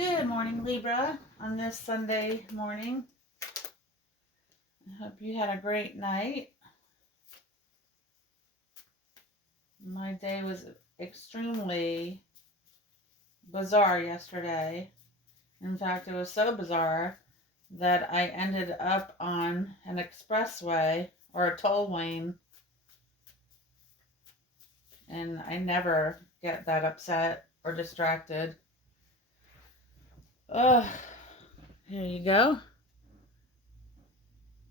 Good morning, Libra, on this Sunday morning. I hope you had a great night. My day was extremely bizarre yesterday. In fact, it was so bizarre that I ended up on an expressway or a toll lane, and I never get that upset or distracted. Ugh. Here you go.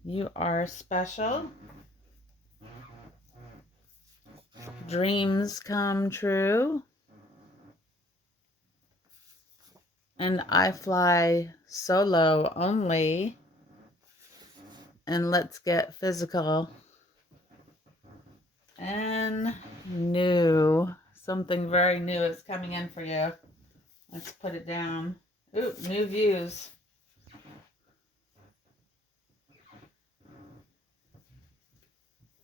You are special. Dreams come true. And I fly solo only. And let's get physical. And new. Something very new is coming in for you. Let's put it down. Ooh, new views.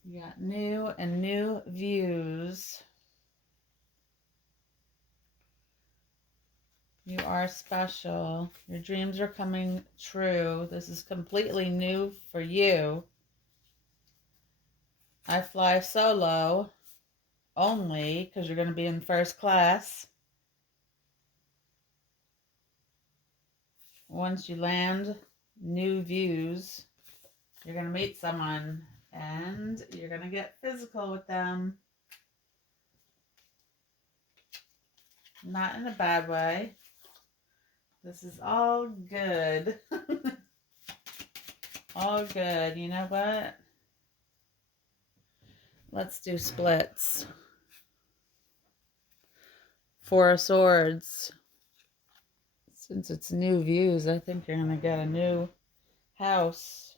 You got new and new views. You are special. Your dreams are coming true. This is completely new for you. I fly solo only because you're going to be in first class. Once you land, new views, you're going to meet someone and you're going to get physical with them. Not in a bad way. This is all good. All good. You know what? Let's do splits. Four of Swords. Since it's new views, I think you're going to get a new house.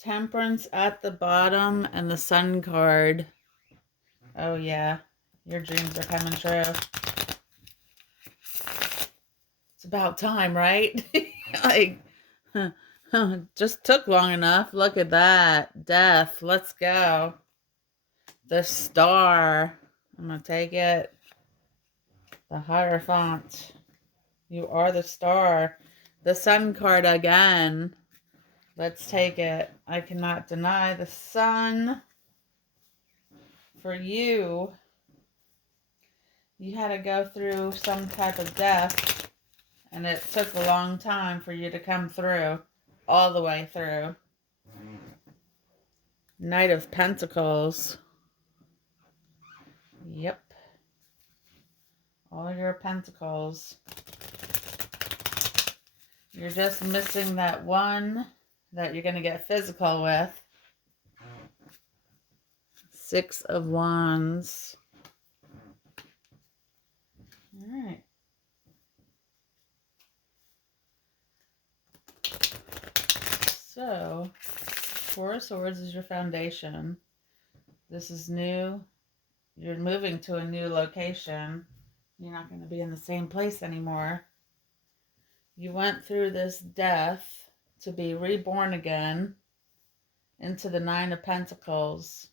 Temperance at the bottom and the Sun card. Oh yeah, your dreams are coming true. It's about time, right? Like, just took long enough. Look at that. Death. Let's go. The Star. I'm going to take it. The Hierophant. You are the Star. The Sun card again. Let's take it. I cannot deny the Sun. For you, you had to go through some type of death, and it took a long time for you to come through, all the way through. Knight of Pentacles. Yep. All your pentacles. You're just missing that one that you're going to get physical with. Six of Wands. All right. So, Four of Swords is your foundation. This is new. You're moving to a new location. You're not going to be in the same place anymore. You went through this death to be reborn again into the Nine of Pentacles.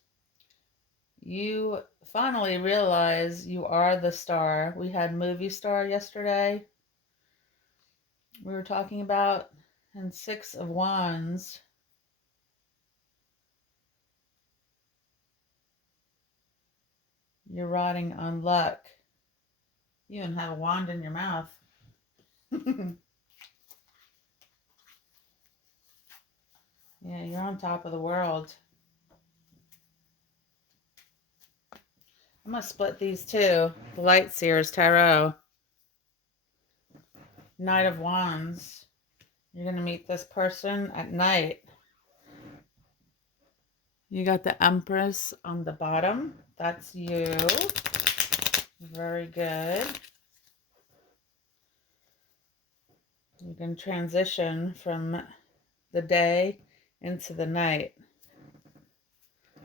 You finally realize you are the star. We had movie star yesterday. We were talking about, and Six of Wands. You're riding on luck. You even have a wand in your mouth. Yeah, you're on top of the world. I'm going to split these two. The Light Seers Tarot. Knight of Wands. You're going to meet this person at night. You got the Empress on the bottom. That's you. Very good. You can transition from the day into the night.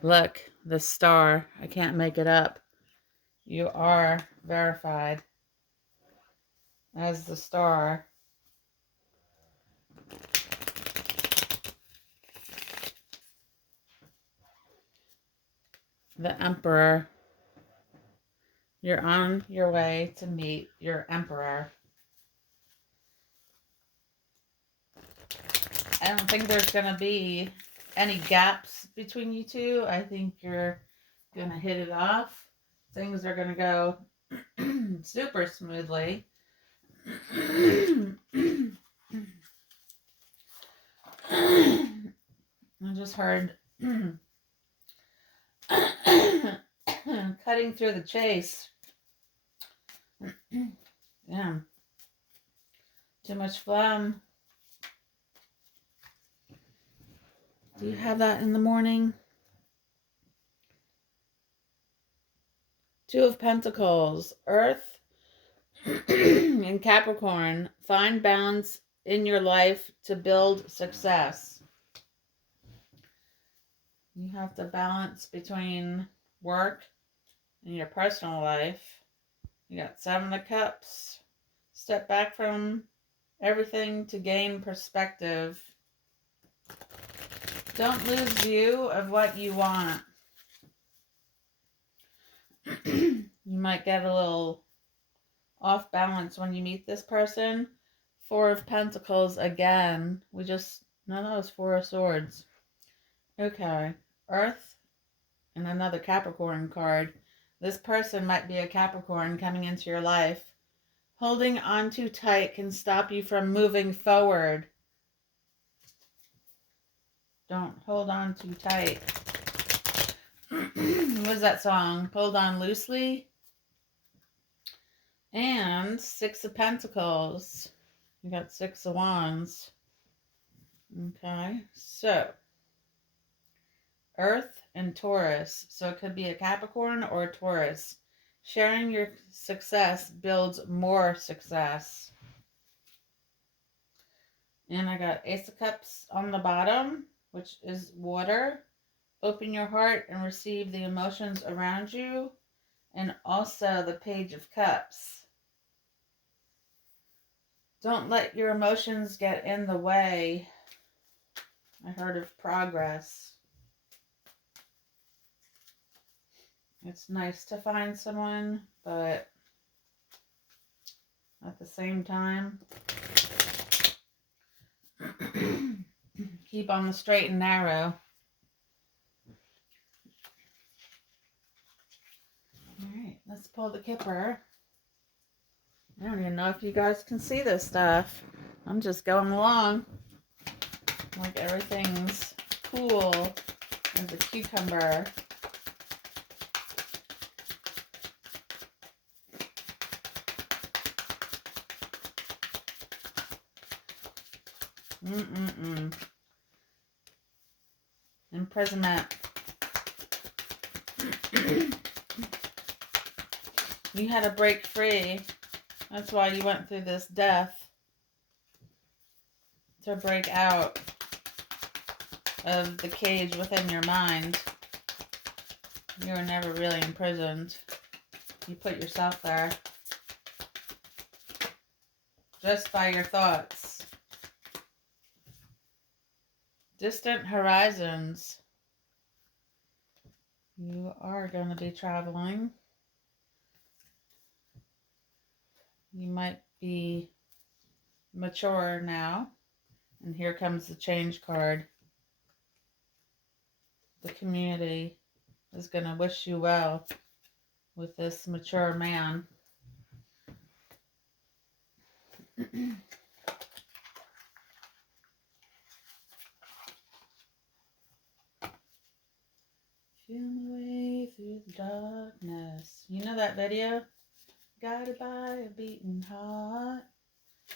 Look, the star. I can't make it up. You are verified as the star. The Emperor. You're on your way to meet your Emperor. I don't think there's going to be any gaps between you two. I think you're going to hit it off. Things are going to go super smoothly. I just heard cutting through the chase. Yeah. Too much phlegm. Do you have that in the morning? Two of Pentacles, Earth, and Capricorn. Find balance in your life to build success. You have to balance between work and your personal life. You got Seven of Cups. Step back from everything to gain perspective. Don't lose view of what you want. You might get a little off balance when you meet this person. Four of Pentacles again. No, that was Four of Swords. Okay. Earth and another Capricorn card. This person might be a Capricorn coming into your life. Holding on too tight can stop you from moving forward. Don't hold on too tight. What was that song? Hold on loosely. And Six of Pentacles. You got Six of Wands. Okay, so Earth and Taurus. So it could be a Capricorn or a Taurus. Sharing your success builds more success. And I got Ace of Cups on the bottom, which is water. Open your heart and receive the emotions around you. And also the Page of Cups. Don't let your emotions get in the way. I heard of progress. It's nice to find someone, but at the same time, keep on the straight and narrow. Alright, let's pull the Kipper. I don't even know if you guys can see this stuff. I'm just going along like everything's cool as a cucumber. Imprisonment. You had to break free. That's why you went through this death. To break out of the cage within your mind. You were never really imprisoned. You put yourself there. Just by your thoughts. Distant horizons. You are going to be traveling. You might be mature now. And here comes the change card. The community is going to wish you well with this mature man. Feel my way through the darkness. You know that video? Guided by a beating heart.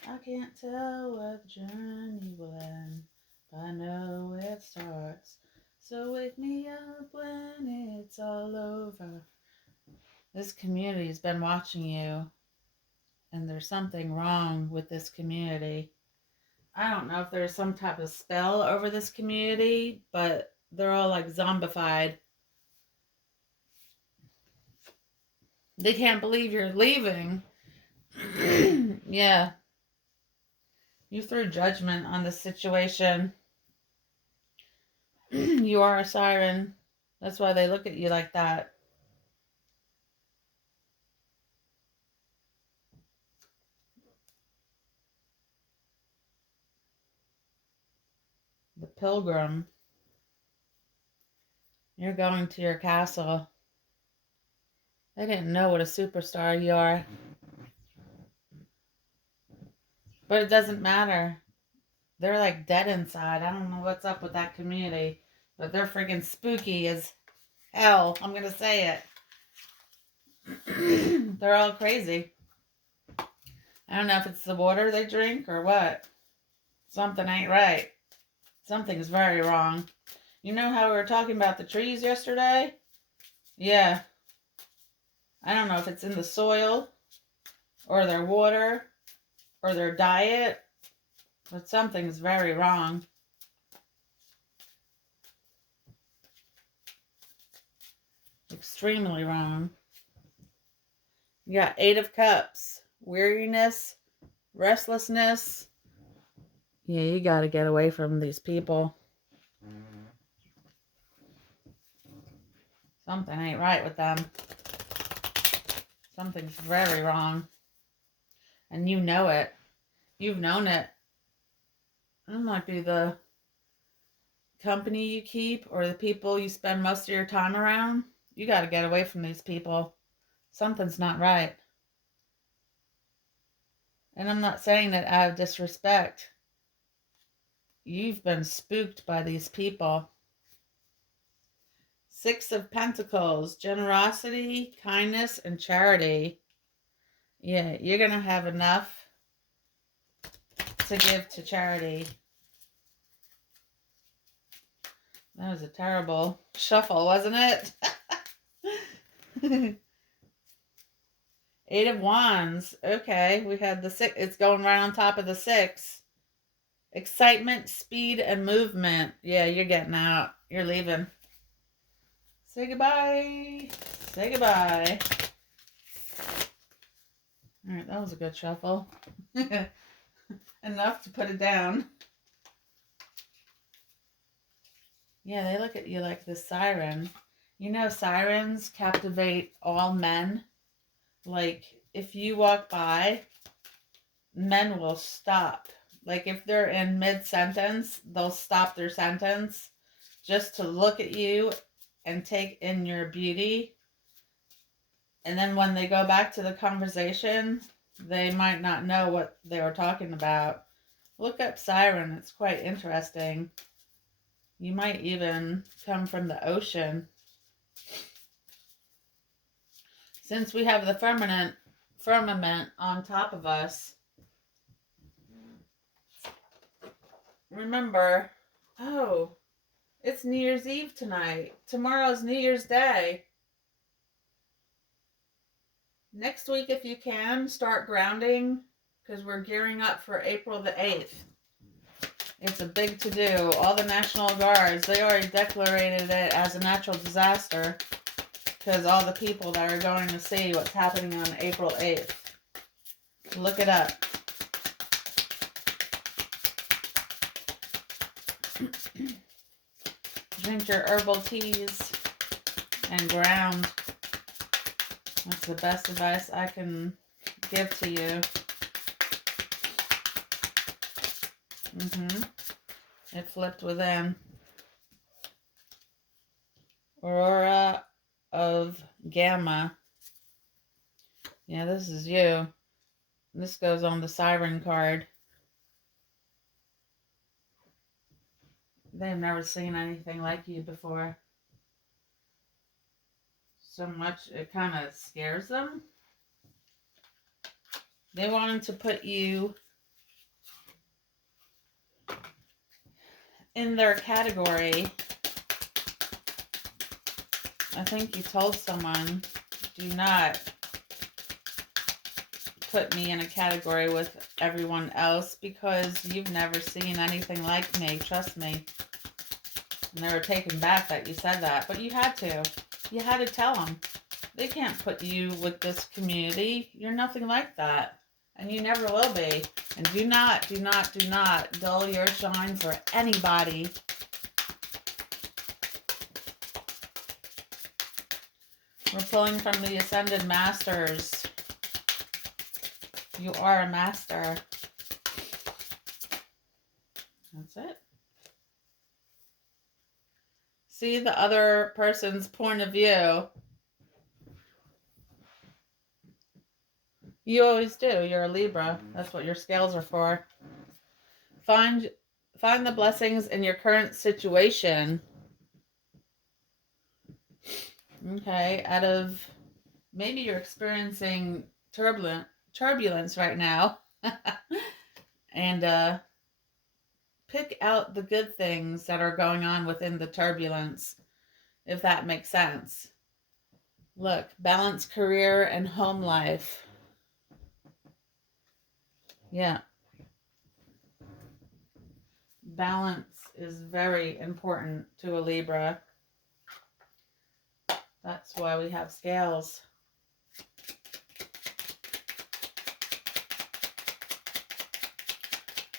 I can't tell where the journey will end, but I know where it starts. So wake me up when it's all over. This community has been watching you, and there's something wrong with this community. I don't know if there's some type of spell over this community, but they're all like zombified. They can't believe you're leaving. Yeah. You threw judgment on the situation. You are a siren. That's why they look at you like that. pilgrim. You're going to your castle. They didn't know what a superstar you are. But it doesn't matter. They're like dead inside. I don't know what's up with that community. But they're freaking spooky as hell. I'm going to say it. They're all crazy. I don't know if it's the water they drink or what. Something ain't right. Something's very wrong. You know how we were talking about the trees yesterday? Yeah. I don't know if it's in the soil or their water or their diet, but something's very wrong. Extremely wrong. You got 8 of Cups. Weariness, restlessness. Yeah, you got to get away from these people. Something ain't right with them. Something's very wrong. And you know it. You've known it. It might be the company you keep or the people you spend most of your time around. You got to get away from these people. Something's not right. And I'm not saying that out of disrespect. You've been spooked by these people. 6 of Pentacles, generosity, kindness, and charity. Yeah, you're going to have enough to give to charity. That was a terrible shuffle, wasn't it? 8 of Wands. Okay, we had the 6. It's going right on top of the 6. Excitement, speed, and movement. Yeah, you're getting out. You're leaving. Say goodbye. Say goodbye. All right, that was a good shuffle. Enough to put it down. Yeah, they look at you like the siren. You know, sirens captivate all men. Like, if you walk by, men will stop. Like, if they're in mid-sentence, they'll stop their sentence just to look at you and take in your beauty. And then when they go back to the conversation, they might not know what they were talking about. Look up siren. It's quite interesting. You might even come from the ocean. Since we have the firmament on top of us, remember, oh, it's New Year's Eve tonight. Tomorrow's New Year's Day. Next week, if you can, start grounding because we're gearing up for April the 8th. It's a big to-do. All the National Guards, they already declared it as a natural disaster because all the people that are going to see what's happening on April 8th. Look it up. Drink your herbal teas and ground. That's the best advice I can give to you. It flipped within. Aurora of Gamma. Yeah, this is you. This goes on the siren card. They've never seen anything like you before. So much, it kind of scares them. They wanted to put you in their category. I think you told someone, do not put me in a category with everyone else because you've never seen anything like me. Trust me. And they were taken back that you said that, but you had to. You had to tell them. They can't put you with this community. You're nothing like that. And you never will be. And do not dull your shine for anybody. We're pulling from the Ascended Masters. You are a master. That's it. See the other person's point of view. You always do. You're a Libra. That's what your scales are for. Find the blessings in your current situation. Okay, out of maybe you're experiencing turbulence right now. And pick out the good things that are going on within the turbulence, if that makes sense. Look, balance career and home life. Yeah. Balance is very important to a Libra. That's why we have scales.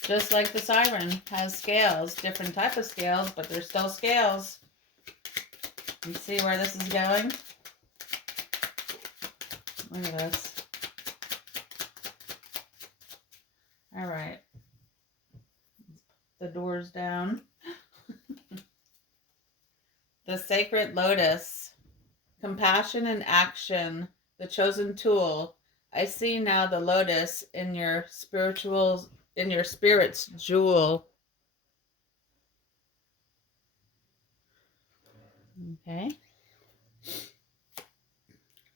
Just like the siren has scales, different type of scales, but they're still scales. You see where this is going? Look at this. All right. The door's down. The sacred lotus. Compassion and action. The chosen tool. I see now the lotus in your spirit's jewel. Okay.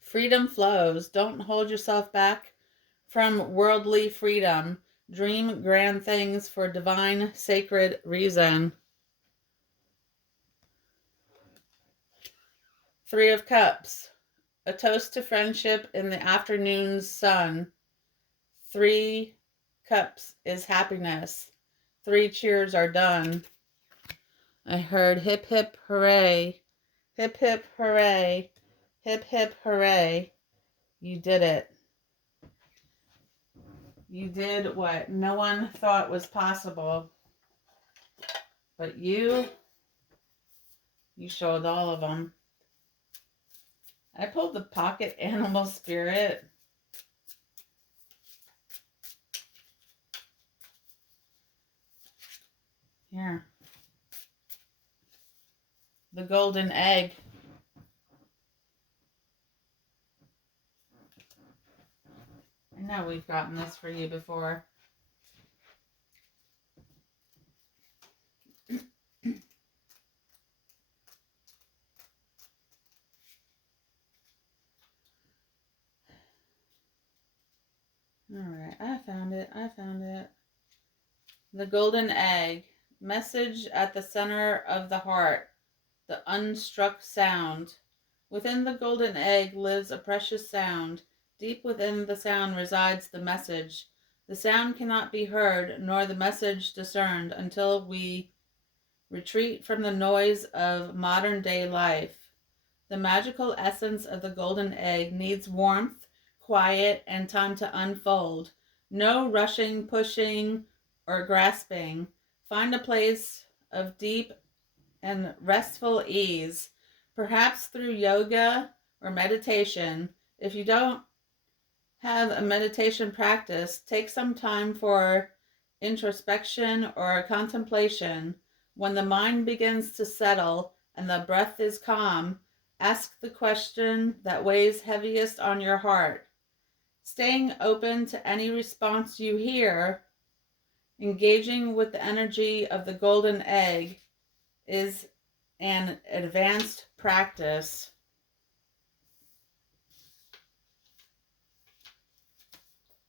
Freedom flows. Don't hold yourself back from worldly freedom. Dream grand things for divine, sacred reason. Three of Cups. A toast to friendship in the afternoon sun. 3 cups is happiness. 3 cheers are done. I heard hip hip hooray. Hip hip hooray. Hip hip hooray. You did it. You did what no one thought was possible. But you showed all of them. I pulled the pocket animal spirit. Here. The golden egg. I know we've gotten this for you before. Alright, I found it. The golden egg. Message at the center of the heart. The unstruck sound. Within the golden egg lives a precious sound. Deep within the sound resides the message. The sound cannot be heard, nor the message discerned, until we retreat from the noise of modern day life. The magical essence of the golden egg needs warmth, quiet, and time to unfold. No rushing, pushing, or grasping. Find a place of deep and restful ease, perhaps through yoga or meditation. If you don't have a meditation practice, take some time for introspection or contemplation. When the mind begins to settle and the breath is calm, ask the question that weighs heaviest on your heart. Staying open to any response you hear, engaging with the energy of the golden egg, is an advanced practice.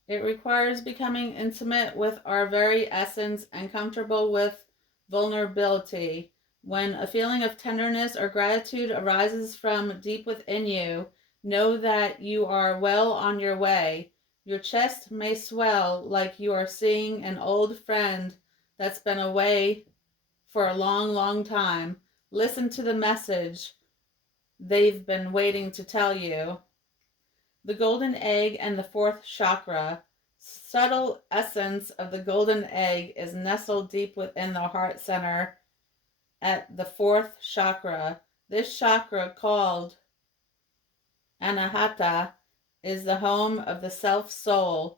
It requires becoming intimate with our very essence and comfortable with vulnerability. When a feeling of tenderness or gratitude arises from deep within you, know that you are well on your way. Your chest may swell like you are seeing an old friend that's been away for a long, long time. Listen to the message they've been waiting to tell you. The golden egg and the fourth chakra. Subtle essence of the golden egg is nestled deep within the heart center at the fourth chakra. This chakra, called Anahata, is the home of the self-soul.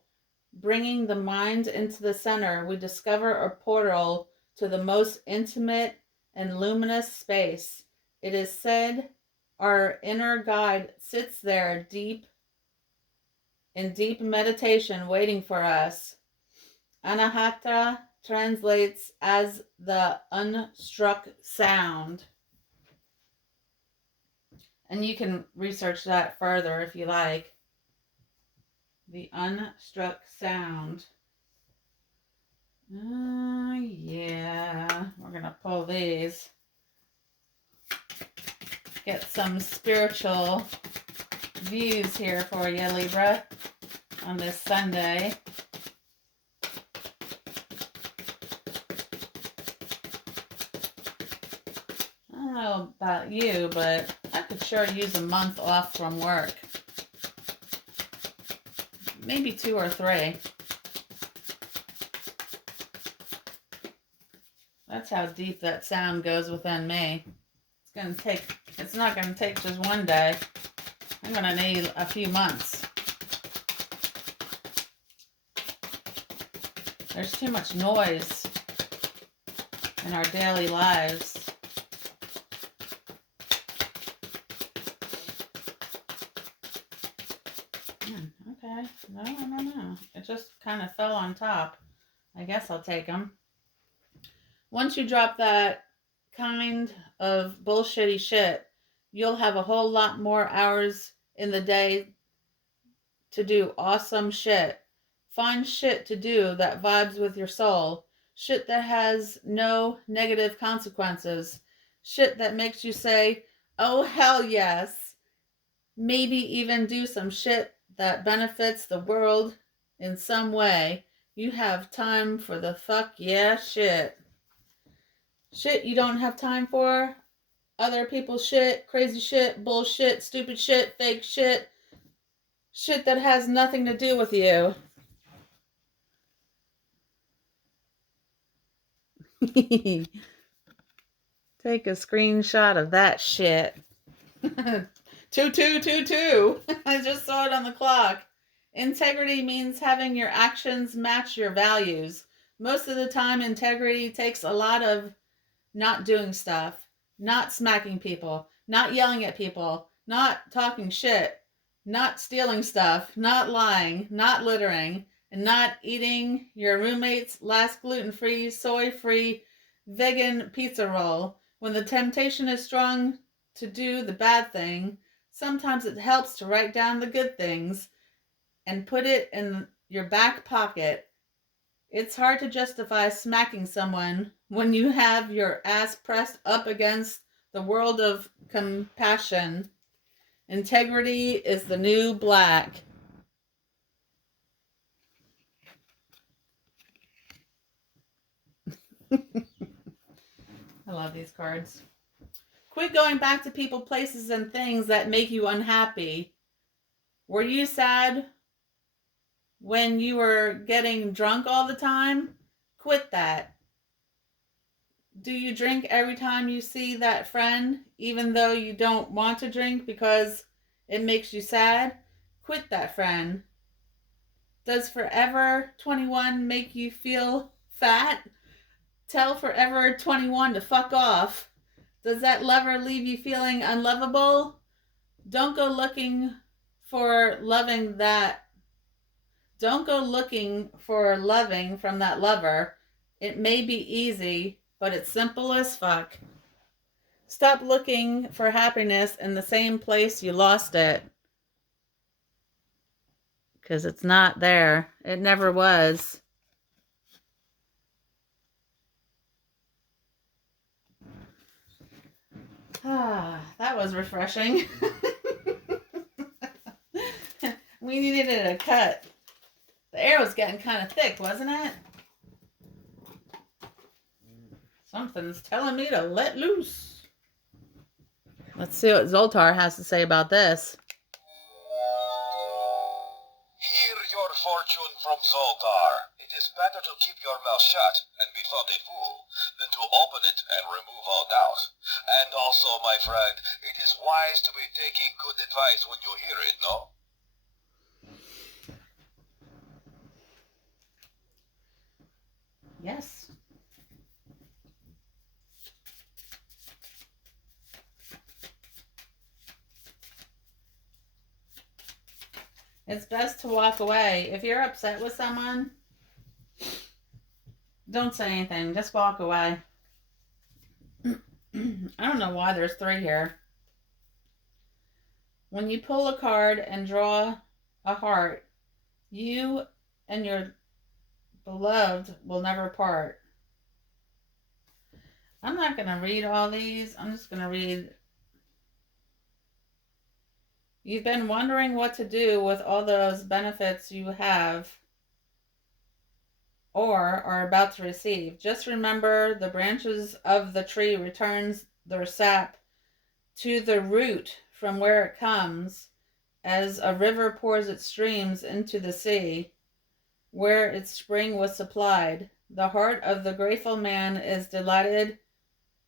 Bringing the mind into the center, we discover a portal to the most intimate and luminous space. It is said our inner guide sits there in deep meditation waiting for us. Anahata translates as the unstruck sound. And you can research that further if you like. The unstruck sound. Yeah. We're going to pull these. Get some spiritual views here for you, Libra, on this Sunday. I don't know about you, but I could sure use a month off from work. Maybe 2 or 3. That's how deep that sound goes within me. It's not gonna take just one day. I'm gonna need a few months. There's too much noise in our daily lives. Okay, no. It just kind of fell on top. I guess I'll take them. Once you drop that kind of bullshitty shit, you'll have a whole lot more hours in the day to do awesome shit. Find shit to do that vibes with your soul. Shit that has no negative consequences. Shit that makes you say, oh hell yes. Maybe even do some shit that benefits the world in some way. You have time for the fuck yeah shit. Shit you don't have time for. Other people's shit, crazy shit, bullshit, stupid shit, fake shit. Shit that has nothing to do with you. Take a screenshot of that shit. 2222. I just saw it on the clock. Integrity means having your actions match your values. Most of the time, integrity takes a lot of not doing stuff, not smacking people, not yelling at people, not talking shit, not stealing stuff, not lying, not littering, and not eating your roommate's last gluten-free, soy-free, vegan pizza roll. When the temptation is strong to do the bad thing, sometimes it helps to write down the good things and put it in your back pocket. It's hard to justify smacking someone when you have your ass pressed up against the world of compassion. Integrity is the new black. I love these cards. Quit going back to people, places, and things that make you unhappy. Were you sad when you were getting drunk all the time? Quit that. Do you drink every time you see that friend, even though you don't want to drink because it makes you sad? Quit that friend. Does Forever 21 make you feel fat? Tell Forever 21 to fuck off. Does that lover leave you feeling unlovable? Don't go looking for loving that. Don't go looking for loving from that lover. It may be easy, but it's simple as fuck. Stop looking for happiness in the same place you lost it. Because it's not there. It never was. That was refreshing. We needed a cut. The air was getting kind of thick, wasn't it? Something's telling me to let loose. Let's see what Zoltar has to say about this. Hear your fortune from Zoltar. It is better to keep your mouth shut and be thought a fool than to open it and remove all doubt. And also, my friend, it is wise to be taking good advice when you hear it, no? Yes. It's best to walk away. If you're upset with someone, don't say anything. Just walk away. I don't know why there's 3 here. When you pull a card and draw a heart, you and your beloved will never part. I'm not going to read all these. I'm just going to read. You've been wondering what to do with all those benefits you have or are about to receive. Just remember the branches of the tree returns their sap to the root from where it comes, as a river pours its streams into the sea, where its spring was supplied. The heart of the grateful man is delighted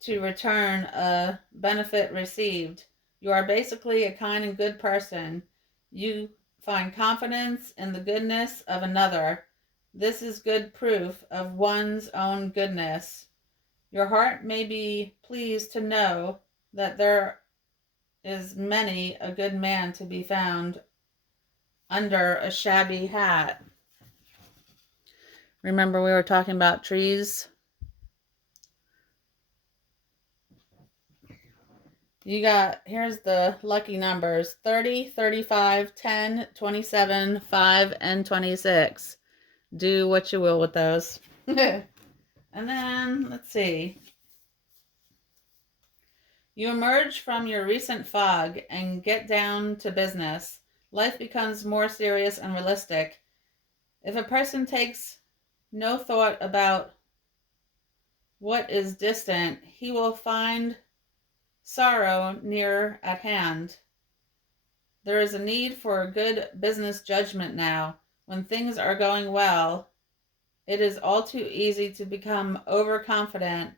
to return a benefit received. You are basically a kind and good person. You find confidence in the goodness of another. This is good proof of one's own goodness. Your heart may be pleased to know that there is many a good man to be found under a shabby hat. Remember we were talking about trees? You got, here's the lucky numbers: 30, 35, 10, 27, 5, and 26. Do what you will with those. And then, let's see. You emerge from your recent fog and get down to business. Life becomes more serious and realistic. If a person takes no thought about what is distant, he will find sorrow near at hand. There is a need for a good business judgment now. When things are going well, it is all too easy to become overconfident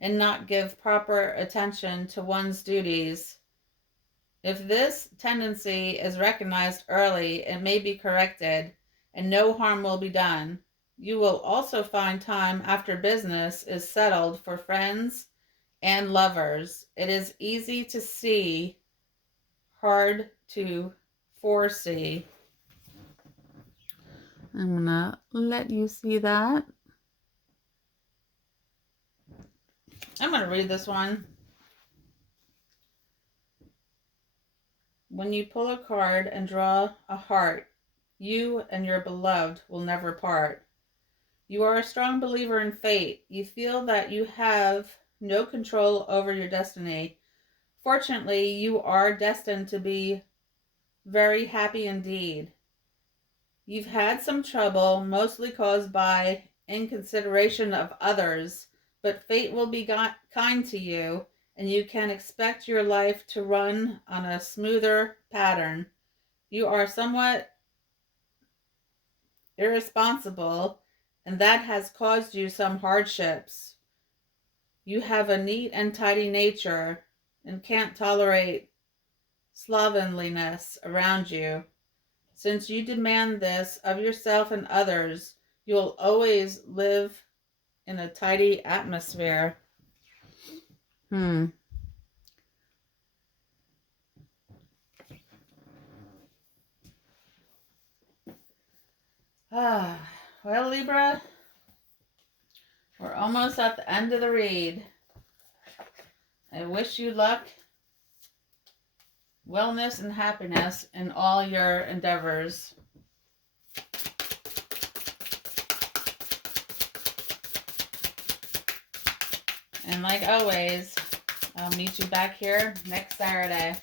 and not give proper attention to one's duties. If this tendency is recognized early, it may be corrected and no harm will be done. You will also find time after business is settled for friends and lovers. It is easy to see, hard to foresee. I'm gonna let you see that. I'm gonna read this one. When you pull a card and draw a heart, you and your beloved will never part. You are a strong believer in fate. You feel that you have no control over your destiny. Fortunately, you are destined to be very happy indeed. You've had some trouble, mostly caused by inconsideration of others, but fate will be kind to you, and you can expect your life to run on a smoother pattern. You are somewhat irresponsible, and that has caused you some hardships. You have a neat and tidy nature and can't tolerate slovenliness around you. Since you demand this of yourself and others, you will always live in a tidy atmosphere. Well, Libra, we're almost at the end of the read. I wish you luck, wellness, and happiness in all your endeavors. And like always, I'll meet you back here next Saturday.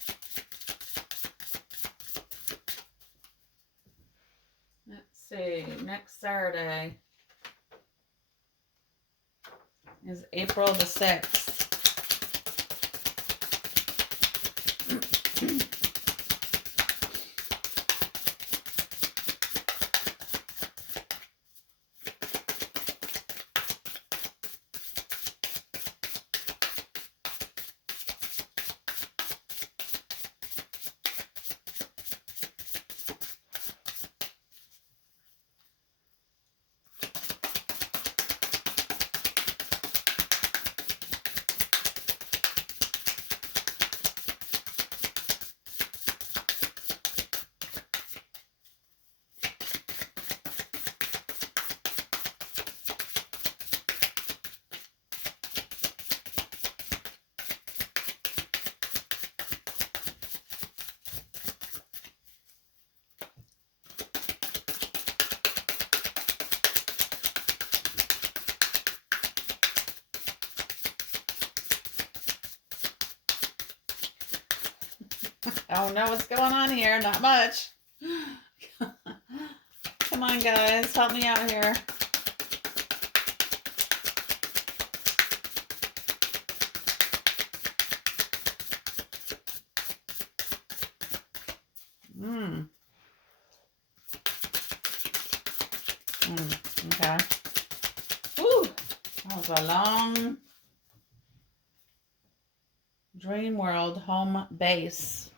Let's see, next Saturday is April the 6th. I don't know what's going on here. Not much. Come on, guys. Help me out here. Mm. Okay. Woo. That was a long Dream World home base.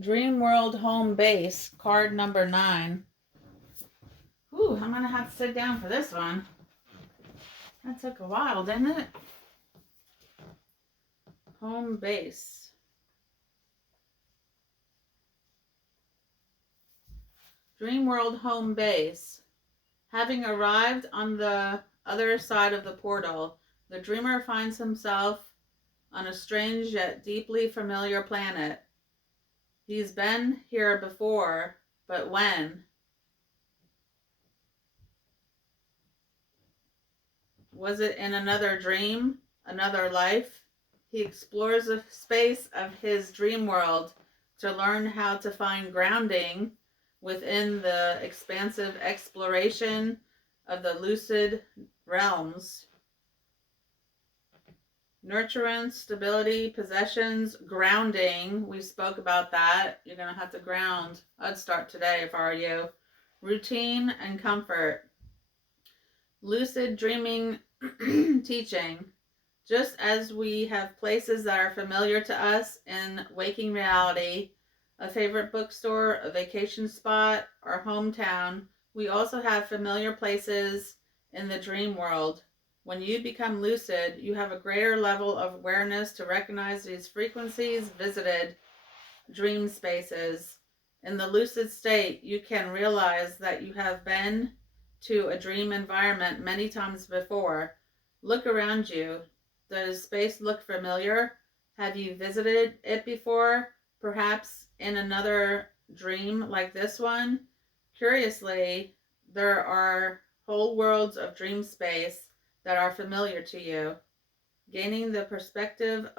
Dream World home base, card number 9. Ooh, I'm gonna have to sit down for this one. That took a while, didn't it? Home base. Dream World home base. Having arrived on the other side of the portal, the dreamer finds himself on a strange yet deeply familiar planet. He's been here before, but when? Was it in another dream? Another life? He explores the space of his dream world to learn how to find grounding within the expansive exploration of the lucid realms. Nurturance, stability, possessions, grounding. We spoke about that. You're going to have to ground. I'd start today if I were you. Routine and comfort. Lucid dreaming teaching. Just as we have places that are familiar to us in waking reality, a favorite bookstore, a vacation spot, our hometown, we also have familiar places in the dream world. When you become lucid, you have a greater level of awareness to recognize these frequencies, visited dream spaces. In the lucid state, you can realize that you have been to a dream environment many times before. Look around you. Does space look familiar? Have you visited it before? Perhaps in another dream like this one? Curiously, there are whole worlds of dream space that are familiar to you. Gaining the perspective